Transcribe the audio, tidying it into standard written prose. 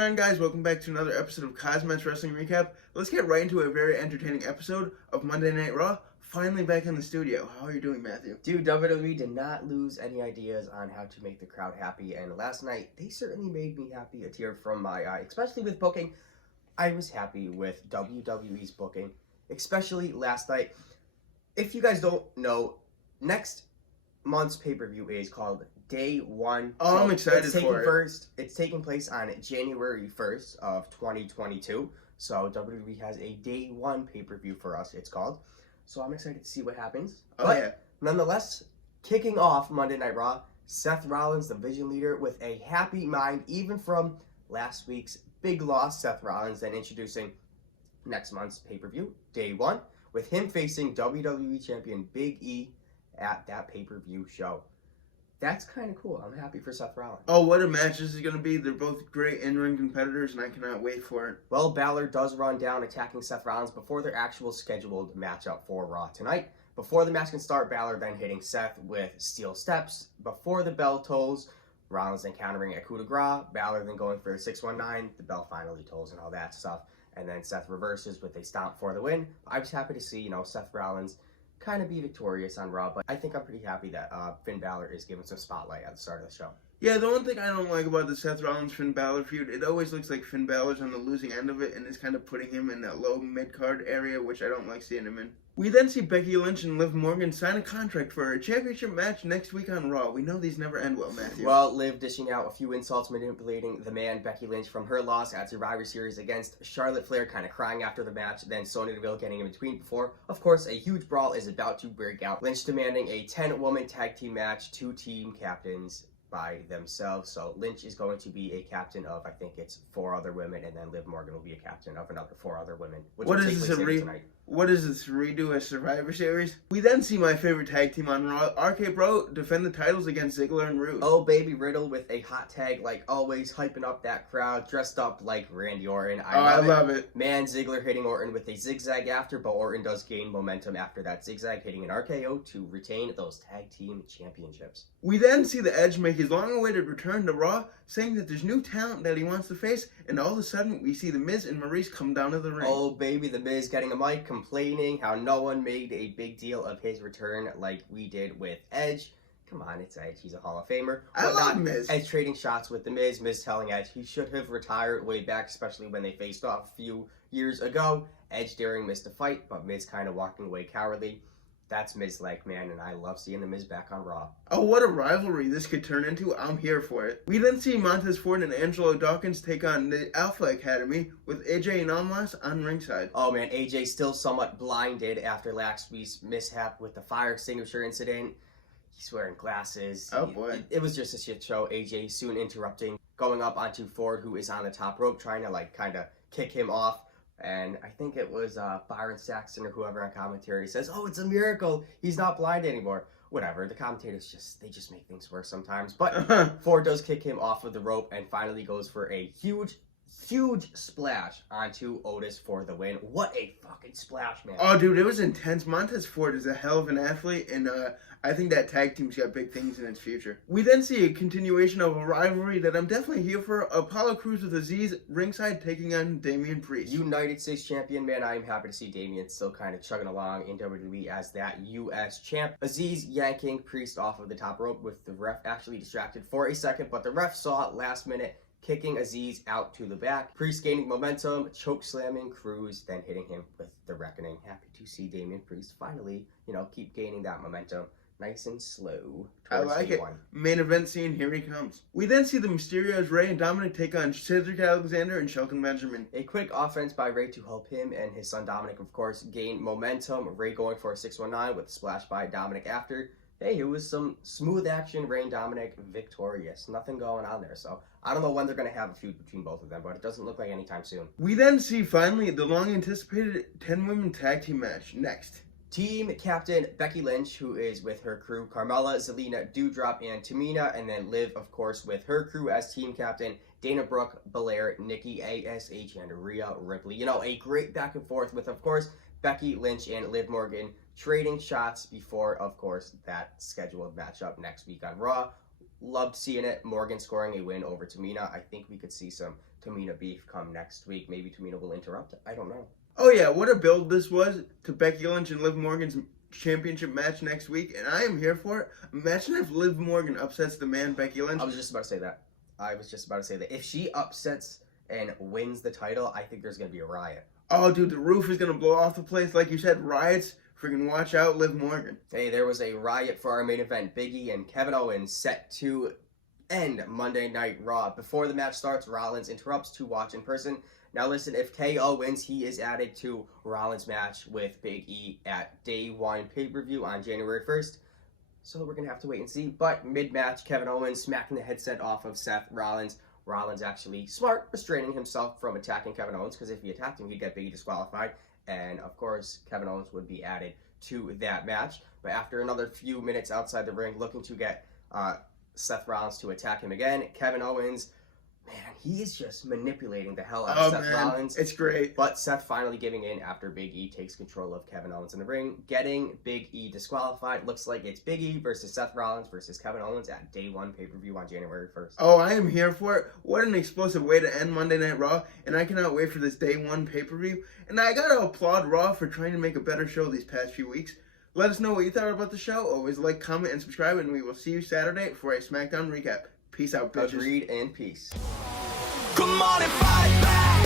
on, guys? Welcome back to another episode of KozMatt Wrestling Recap. Let's get right into a very entertaining episode of Monday Night Raw. Finally back in the studio. How are you doing, Matthew? Dude, WWE did not lose any ideas on how to make the crowd happy, and last night, they certainly made me happy, a tear from my eye, especially with booking. I was happy with WWE's booking, especially last night. If you guys don't know, next month's pay-per-view is called Day 1. Oh, I'm excited for it. It's taking place on January 1st of 2022. So WWE has a Day 1 pay-per-view for us, it's called. So I'm excited to see what happens. Yeah. Nonetheless, kicking off Monday Night Raw, Seth Rollins, the Vision Leader, with a happy mind, even from last week's big loss, Seth Rollins, then introducing next month's pay-per-view, Day 1, with him facing WWE Champion Big E at that pay-per-view show. That's kind of cool. I'm happy for Seth Rollins. Oh, what a match this is going to be. They're both great in-ring competitors, and I cannot wait for it. Well, Balor does run down attacking Seth Rollins before their actual scheduled matchup for Raw tonight. Before the match can start, Balor then hitting Seth with steel steps. Before the bell tolls, Rollins then countering a coup de grace. Balor then going for a 619. The bell finally tolls and all that stuff. And then Seth reverses with a stomp for the win. I was happy to see, Seth Rollins kind of be victorious on Raw, but I think I'm pretty happy that Finn Balor is given some spotlight at the start of the show. Yeah, the one thing I don't like about the Seth Rollins-Finn Balor feud, it always looks like Finn Balor's on the losing end of it and is kind of putting him in that low mid-card area, which I don't like seeing him in. We then see Becky Lynch and Liv Morgan sign a contract for a championship match next week on Raw. We know these never end well, Matthew. Well, Liv dishing out a few insults, manipulating the man Becky Lynch from her loss at Survivor Series against Charlotte Flair, kind of crying after the match, then Sonya Deville getting in between before. Of course, a huge brawl is about to break out. Lynch demanding a 10-woman tag team match, 2 team captains by themselves. So Lynch is going to be a captain of, I think it's 4 other women, and then Liv Morgan will be a captain of another 4 other women. What is this, redo a Survivor Series? We then see my favorite tag team on Raw, RK Bro, defend the titles against Ziggler and Rude. Oh, baby, Riddle with a hot tag, like always, hyping up that crowd, dressed up like Randy Orton. I love it. Man, Ziggler hitting Orton with a zigzag after, but Orton does gain momentum after that zigzag, hitting an RKO to retain those tag team championships. We then see the Edge make his long-awaited return to Raw, saying that there's new talent that he wants to face, and all of a sudden, we see The Miz and Maurice come down to the ring. Oh, baby, The Miz getting a mic, complaining how no one made a big deal of his return like we did with Edge. Come on, it's Edge. He's a Hall of Famer. I love Miz. Edge trading shots with The Miz. Miz telling Edge he should have retired way back, especially when they faced off a few years ago. Edge daring Miz to fight, but Miz kind of walking away cowardly. That's Miz-like, man, and I love seeing The Miz back on Raw. Oh, what a rivalry this could turn into. I'm here for it. We then see Montez Ford and Angelo Dawkins take on the Alpha Academy with AJ and Omos on ringside. Oh, man, AJ still somewhat blinded after last week's mishap with the fire extinguisher incident. He's wearing glasses. Oh, boy. It was just a shit show. AJ soon interrupting, going up onto Ford, who is on the top rope, trying to, kind of kick him off. And I think it was Byron Saxton or whoever on commentary says, "Oh, it's a miracle. He's not blind anymore." Whatever. The commentators just make things worse sometimes. But Ford does kick him off of the rope and finally goes for a huge splash onto Otis for the win. What a fucking splash, man. Oh, dude, it was intense. Montez Ford is a hell of an athlete, and I think that tag team's got big things in its future. We then see a continuation of a rivalry that I'm definitely here for. Apollo Crews with Aziz ringside taking on Damian Priest. United States champion, man. I am happy to see Damian still kind of chugging along in WWE as that U.S. champ. Aziz yanking Priest off of the top rope with the ref actually distracted for a second, but the ref saw it last minute, kicking Aziz out to the back. Priest gaining momentum, choke slamming Crews, then hitting him with the Reckoning. Happy to see Damian Priest finally, keep gaining that momentum. Nice and slow. I like it. Main event scene, here he comes. We then see the Mysterios, Ray and Dominic take on Cedric Alexander and Shelton Benjamin. A quick offense by Ray to help him and his son Dominic, of course, gain momentum. Ray going for a 619 with a splash by Dominic after. Hey, it was some smooth action. Ray and Dominic victorious. Nothing going on there. So I don't know when they're going to have a feud between both of them, but it doesn't look like anytime soon. We then see finally the long-anticipated 10-women tag team match next. Team captain Becky Lynch, who is with her crew, Carmella, Zelina, Doudrop, and Tamina, and then Liv, of course, with her crew as team captain, Dana Brooke, Belair, Nikki, ASH, and Rhea Ripley. A great back and forth with, of course, Becky Lynch and Liv Morgan trading shots before, of course, that scheduled matchup next week on Raw. Loved seeing it. Morgan scoring a win over Tamina. I think we could see some Tamina beef come next week. Maybe Tamina will interrupt it. I don't know. Oh yeah, what a build this was to Becky Lynch and Liv Morgan's championship match next week, and I am here for it. Imagine if Liv Morgan upsets the man Becky Lynch. I was just about to say that. If she upsets and wins the title, I think there's going to be a riot. Oh, dude, the roof is going to blow off the place. Like you said, riots. Freaking watch out, Liv Morgan. Hey, there was a riot for our main event. Big E and Kevin Owens set to end Monday Night Raw. Before the match starts, Rollins interrupts to watch in person. Now listen, if KO wins, he is added to Rollins' match with Big E at Day 1 pay-per-view on January 1st. So we're going to have to wait and see. But mid-match, Kevin Owens smacking the headset off of Seth Rollins. Rollins actually smart, restraining himself from attacking Kevin Owens, because if he attacked him, he'd get Big E disqualified. And, of course, Kevin Owens would be added to that match. But after another few minutes outside the ring, looking to get Seth Rollins to attack him again, Kevin Owens, man, he is just manipulating the hell out of Seth Rollins. It's great. But Seth finally giving in after Big E takes control of Kevin Owens in the ring, getting Big E disqualified. Looks like it's Big E versus Seth Rollins versus Kevin Owens at Day 1 pay-per-view on January 1st. Oh, I am here for it. What an explosive way to end Monday Night Raw, and I cannot wait for this Day 1 pay-per-view. And I gotta applaud Raw for trying to make a better show these past few weeks. Let us know what you thought about the show. Always like, comment, and subscribe, and we will see you Saturday for a SmackDown recap. Peace out, bitches. Agreed, and peace. Come on and fight back.